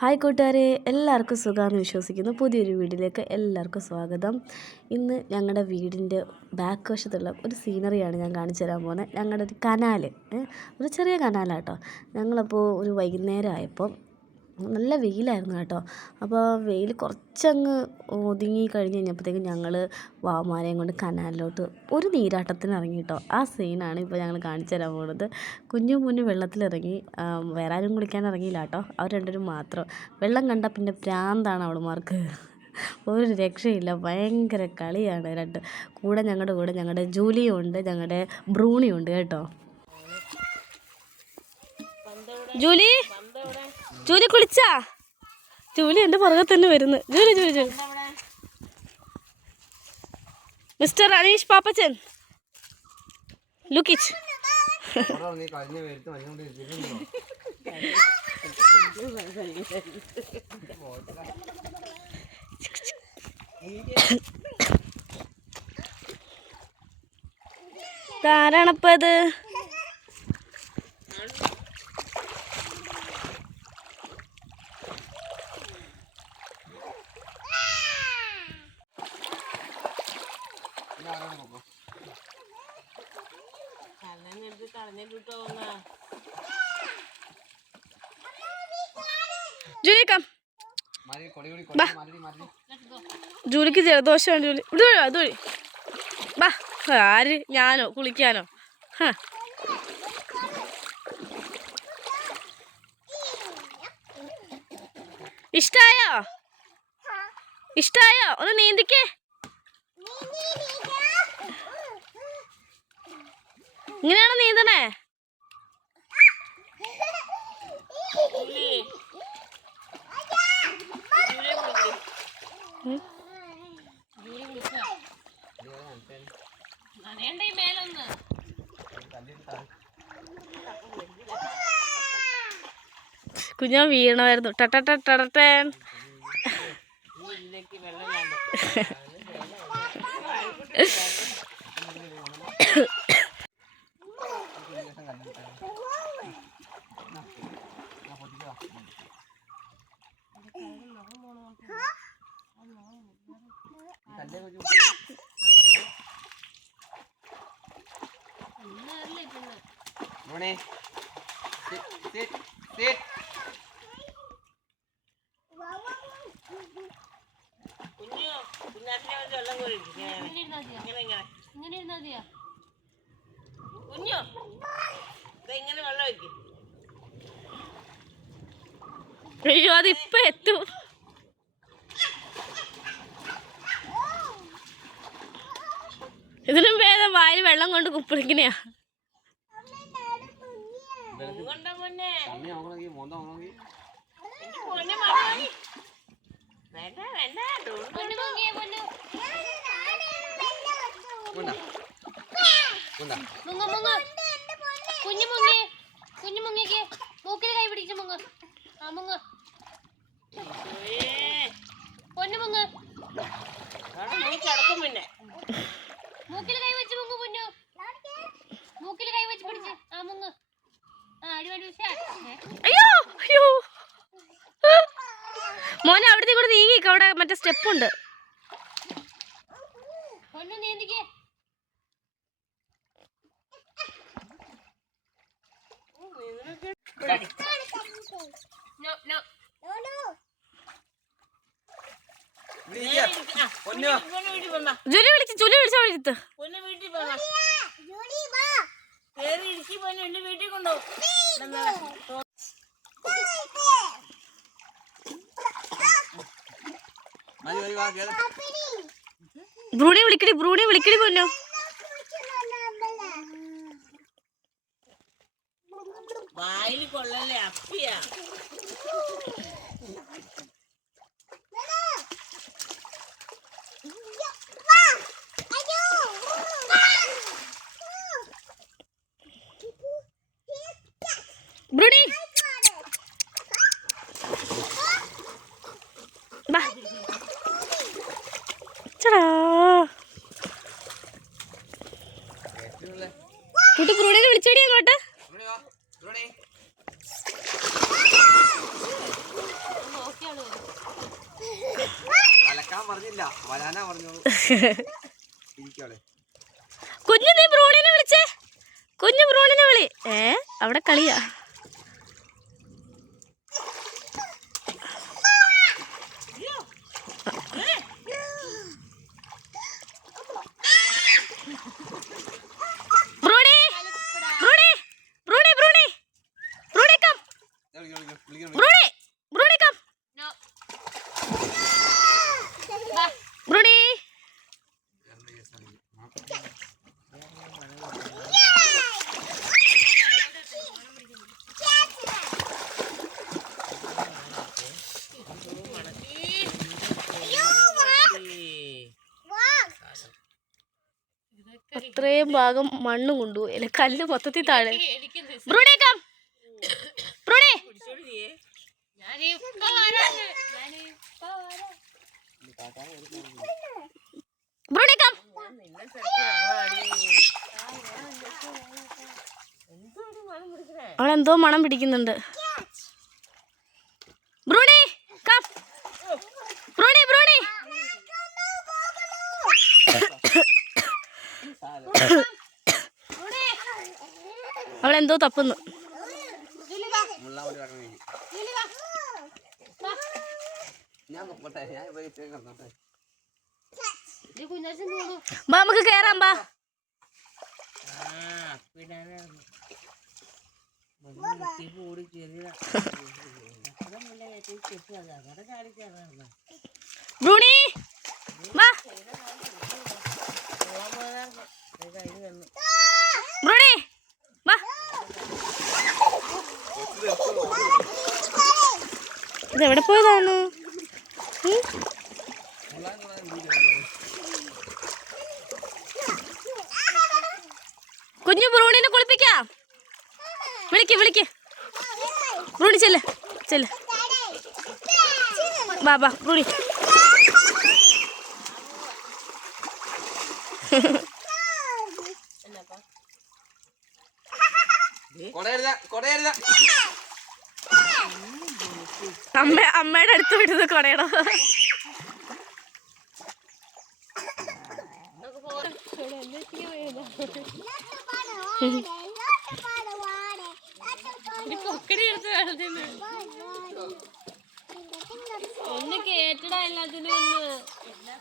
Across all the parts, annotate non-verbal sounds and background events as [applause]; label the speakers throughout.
Speaker 1: Hi കൂട്ടുകാരെ എല്ലാവർക്കും സുഖമാണെന്ന് വിശ്വസിക്കുന്നു പുതിയൊരു വീഡിയോയിലേക്ക് എല്ലാവർക്കും സ്വാഗതം ഇന്ന് ഞങ്ങളുടെ വീടിൻ്റെ ബാക്ക് വശത്തുള്ള ഒരു സീനറിയാണ് ഞാൻ കാണിച്ചു തരാൻ പോകുന്നത് ഞങ്ങളുടെ ഒരു കനാൽ ഒരു ചെറിയ കനാലാട്ടോ ഞങ്ങളപ്പോൾ ഒരു വൈകുന്നേരം ആയപ്പോൾ നല്ല വെയിലായിരുന്നു കേട്ടോ അപ്പോൾ വെയിൽ കുറച്ചങ്ങ് ഒതുങ്ങി കഴിഞ്ഞ് കഴിഞ്ഞപ്പോഴത്തേക്കും ഞങ്ങൾ വാമാരെയും കൊണ്ട് കനാലിലോട്ട് ഒരു നീരാട്ടത്തിന് ഇറങ്ങി കേട്ടോ ആ സീനാണ് ഇപ്പോൾ ഞങ്ങൾ കാണിച്ചു തരാൻ പോകുന്നത് കുഞ്ഞു മുന്നു വെള്ളത്തിലിറങ്ങി വേറെ ആരും കുളിക്കാൻ ഇറങ്ങിയില്ല കേട്ടോ അവർ രണ്ടുപേരും മാത്രം വെള്ളം കണ്ട പിന്നെ പ്രാന്താണ് അവളുമാർക്ക് ഒരു രക്ഷയില്ല ഭയങ്കര കളിയാണ് രണ്ട് കൂടെ ഞങ്ങളുടെ കൂടെ ഞങ്ങളുടെ ജൂലിയുണ്ട് ഞങ്ങളുടെ ബ്രൂണിയുണ്ട് കേട്ടോ ജൂലി ജൂലി കുളിച്ചാ ജൂലി എൻ്റെ പുറകെ തന്നെ വരുന്നു Julie Julie Julie Mister Aneesh Pappachan ലുക്കിച്ച് താരാണപ്പത് ജോലിക്ക് കളഞ്ഞിട്ടോ ജൂലിക്കാം ജൂലിക്ക് ജലദോഷമാണ് ജോലി ഇത് വഴി ബാ ആര് ഞാനോ കുളിക്കാനോ ഇഷ്ടായോ ഇഷ്ടായോ ഒന്ന് നീന്തിക്കേ ഇങ്ങനെയാണ് നീന്തണേ കുഞ്ഞ വീണമായിരുന്നു ടട്ടട്ടട്ടടട്ടേൻ വെള്ളം മോനെ കുഞ്ഞു കുഞ്ഞാറ്റിനെ ഇങ്ങനെ ഇങ്ങനെ ഇങ്ങനെ എത്തും ഇതിനും ഭേദം വായിൽ വെള്ളം കൊണ്ട് കുപ്പിളിക്കണയാ മുങ്ങി മൂക്കിൽ കൈ പിടിച്ചു മുങ്ങ് ആ മുങ്ങ് പൊന്നു മുങ്ങ് പിന്നെ മൂക്കിൽ കൈ വെച്ച് മുങ്ങു മുന്നു മൂക്കിൽ കൈ വെച്ച് പിടിച്ച് ആ മുങ്ങ് ആ അടിപൊളി അയ്യോ അയ്യോ മോനെ അവിടുത്തെ കൂടെ നീങ്ങിക്ക അവിടെ മറ്റേ സ്റ്റെപ്പ് ഉണ്ട് No, no. No, no. ജോലി വിളിച്ച് ജോലി വിളിച്ചാ വിളിച്ചത് ബ്രൂണി വിളിക്കടി ബ്രൂണി വിളിക്കടി പോലോ വായിൽ കൊള്ളല്ലേ അപ്പിയാ ബ്രൂണി വാ ചടാ കുട്ടി ബ്രൂണിനെ വിളിച്ചേടി അങ്ങോട്ട് കുഞ്ഞു നീ ബ്രോളിനെ വിളിച്ചേ കുഞ്ഞു ബ്രോളിനെ വിളി ഏ അവിടെ കളിയാ ബ്രൂണി ബ്രൂണി കം ബ്രൂണി അത്രയും ഭാഗം മണ്ണ് കൊണ്ടു അല്ലെ കല്ല് മൊത്തത്തിൽ താഴെ ബ്രൂണേക്കം അവളെന്തോ മണം പിടിക്കുന്നുണ്ട് ബ്രൂണി കം ബ്രൂണി ബ്രൂണി അവളെന്തോ തപ്പുന്നു ഞാൻ പോട്ടെ ഞാൻ പോയിട്ട് ബാ നമുക്ക് കേറാം ബാ ഓടി ചെറിയ [laughs] റൂണി ചെല്ല ചെല്ല ബാബാ റൂണി അമ്മ അമ്മയുടെ അടുത്ത് വിടുന്നത് കൊടയടോ Mm-hmm. വെള്ളത്തിന് ഒന്ന് കേട്ടടാ എല്ലാത്തിനും ഒന്ന്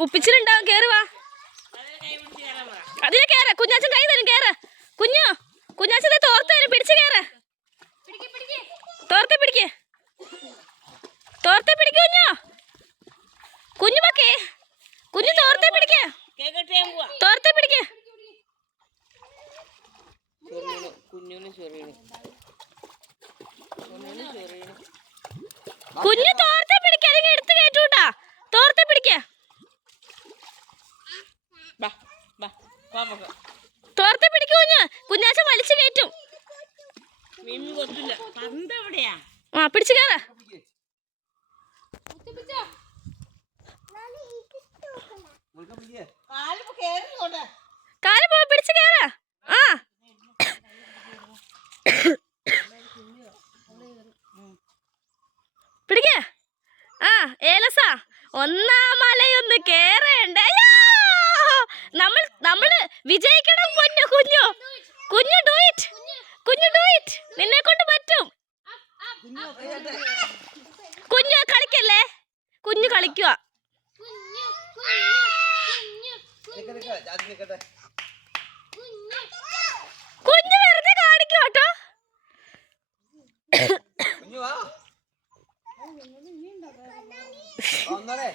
Speaker 1: കുപ്പിച്ചിലുണ്ടാവും കേറി വാ അതിലെ കേറ കുഞ്ഞാച്ചൻ കൈ തരും കേറ കുഞ്ഞു കുഞ്ഞാച്ചൻ തോർത്ത് തരും പിടിച്ച് കേറ തോർത്തെ പിടിക്ക് തോർത്തെ പിടിക്ക് കുഞ്ഞു കുഞ്ഞു മക്കേ കുഞ്ഞു തോർത്തെ പിടിക്കേ തോർത്ത് പിടിക്ക കുഞ്ഞു തോർത്ത് പിടിക്ക അല്ലെങ്കിൽ എടുത്ത് കയറ്റൂട്ടാ തോർത്ത് പിടിക്ക തോർത്ത് പിടിക്ക കുഞ്ഞു കുഞ്ഞാച്ച വലിച്ചു കയറ്റും ആ പിടിച്ചു കയറാ ഒന്നാ മലയൊന്ന് കേറേണ്ടേ നമ്മൾ നമ്മൾ വിജയിക്കണം കുഞ്ഞു കുഞ്ഞു കുഞ്ഞു ഡു ഇറ്റ് കുഞ്ഞു ഡു ഇറ്റ് നിന്നെ കൊണ്ട് പറ്റും കുഞ്ഞു കളിക്കല്ലേ കുഞ്ഞു കളിക്കുക കുഞ്ഞു വെറുതെ കാണിക്കട്ടോ 그만해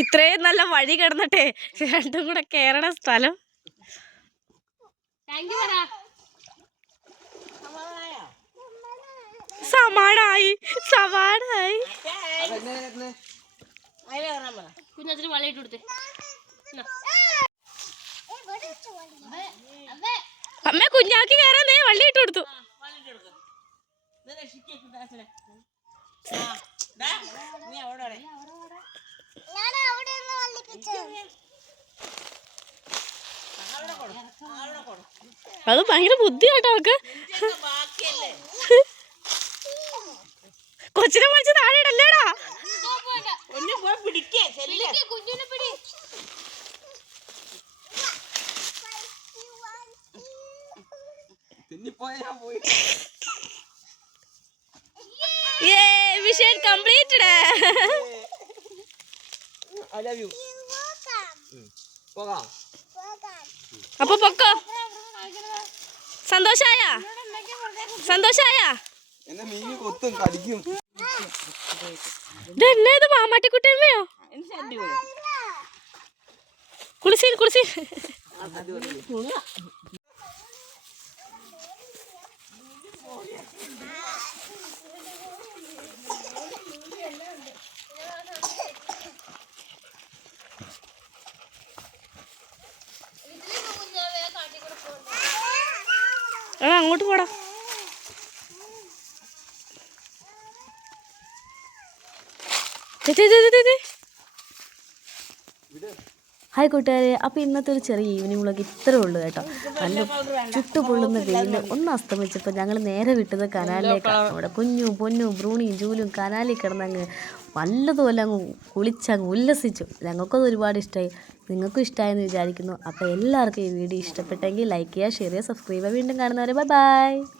Speaker 1: ഇത്രയും നല്ല വഴി കിടന്നിട്ടേ രണ്ടും കൂടെ കേറണ സ്ഥലം താങ്ക് യു സമാണായി സമാണായി കുഞ്ഞത്തിന് വലയിട്ട് കൊടുത്തേ അമ്മ കുഞ്ഞാക്കി കയറാൻ നീ വള്ളി ഇട്ട് കൊടുത്തു അത് ഭയങ്കര ബുദ്ധിയാട്ടോ അവക്ക് കൊച്ചിനെ വലിച്ച് താഴെ ഇടല്ലേടാ പോയി പിടിക്കേ കുഞ്ഞിനെ പിടി mission completed I love you പോകാം അപ്പൊ പൊക്കോ സന്തോഷായ സന്തോഷായ എന്നെ മീൻ കൊത്തും കടിക്കും ഇതെന്നെ ഇത് മാമാട്ടിക്കുട്ടിയമ്മയോ കുളിസീൻ കുളിസീൻ അങ്ങോട്ട് പോടാ ഹായ് കൂട്ടുകാരെ അപ്പോൾ ഇന്നത്തെ ഒരു ചെറിയ ഈവനിങ് വ്ളോഗ് ഇത്രേ ഉള്ളൂ കേട്ടോ നല്ല ചുട്ടുപൊള്ളുന്ന വെയിൽ ഒന്ന് അസ്തമിച്ചപ്പോൾ ഞങ്ങൾ നേരെ വിട്ടത് കനാലിലേക്കാണ് അവിടെ കുഞ്ഞും പൊന്നും ബ്രൂണിയും ജൂലും കനാലിൽ കിടന്നങ്ങ് നല്ലതുപോലെ അങ്ങ് കുളിച്ചങ്ങ് ഉല്ലസിച്ചു ഞങ്ങൾക്കത് ഒരുപാട് ഇഷ്ടമായി നിങ്ങൾക്കും ഇഷ്ടമായെന്ന് വിചാരിക്കുന്നു അപ്പോൾ എല്ലാവർക്കും ഈ വീഡിയോ ഇഷ്ടപ്പെട്ടെങ്കിൽ ലൈക്ക് ചെയ്യുക ഷെയർ ചെയ്യുക സബ്സ്ക്രൈബ് വീണ്ടും കാണുന്നവരെ ബൈ ബൈ